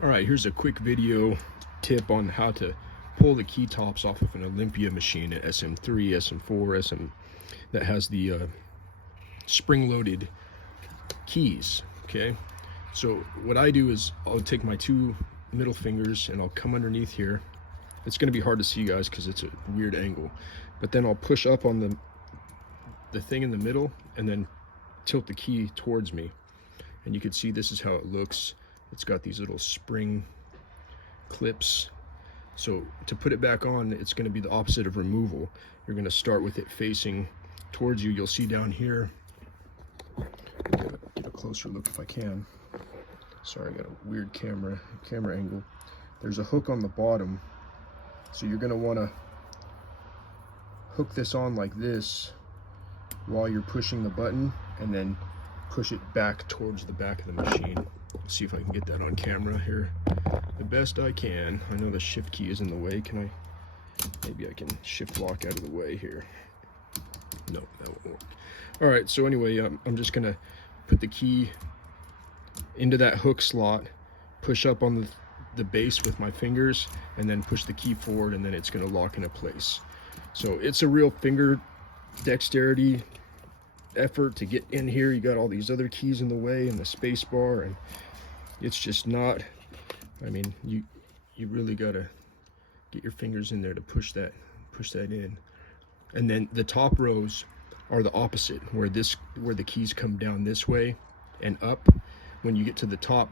All right, here's a quick video tip on how to pull the key tops off of an Olympia machine, an SM3, SM4, that has the spring-loaded keys. Okay, so what I do is I'll take my two middle fingers and I'll come underneath here. It's going to be hard to see, guys, because it's a weird angle, but then I'll push up on the thing in the middle and then tilt the key towards me, and you can see this is how it looks. It's got these little spring clips. So to put it back on, it's going to be the opposite of removal. You're going to start with it facing towards you. You'll see down here, get a closer look if I can. Sorry, I got a weird camera angle. There's a hook on the bottom, so you're going to want to hook this on like this while you're pushing the button, and then push it back towards the back of the machine. Let's see if I can get that on camera here the best I can. I know the shift key is in the way. Maybe I can shift lock out of the way here. No, that won't work. All right, so anyway, I'm just gonna put the key into that hook slot, push up on the base with my fingers, and then push the key forward, and then it's gonna lock into place. So it's a real finger dexterity effort to get in here. You got all these other keys in the way and the space bar, and it's just not, I mean, you really gotta get your fingers in there to push that in. And then the top rows are the opposite, where the keys come down this way and up. When you get to the top,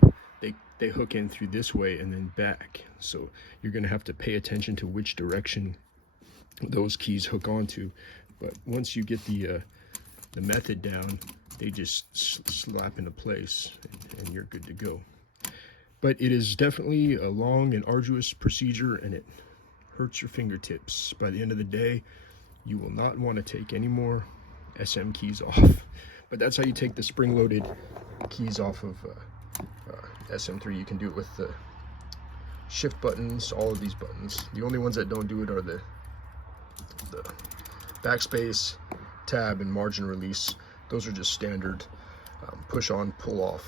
they hook in through this way and then back. So you're gonna have to pay attention to which direction those keys hook onto. But once you get the method down, they just slap into place and you're good to go. But it is definitely a long and arduous procedure, and it hurts your fingertips. By the end of the day, you will not want to take any more SM keys off. But that's how you take the spring-loaded keys off of SM3. You can do it with the shift buttons, all of these buttons. The only ones that don't do it are the backspace, tab, and margin release. Those are just standard push on, pull off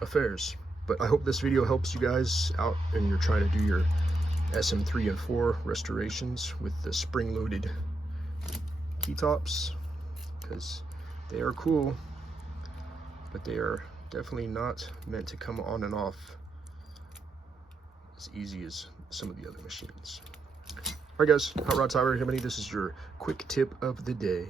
affairs. But I hope this video helps you guys out and you're trying to do your SM3 and 4 restorations with the spring-loaded key tops, because they are cool, but they are definitely not meant to come on and off as easy as some of the other machines. All right, guys, Hot Rod Typewriter Company, this is your quick tip of the day.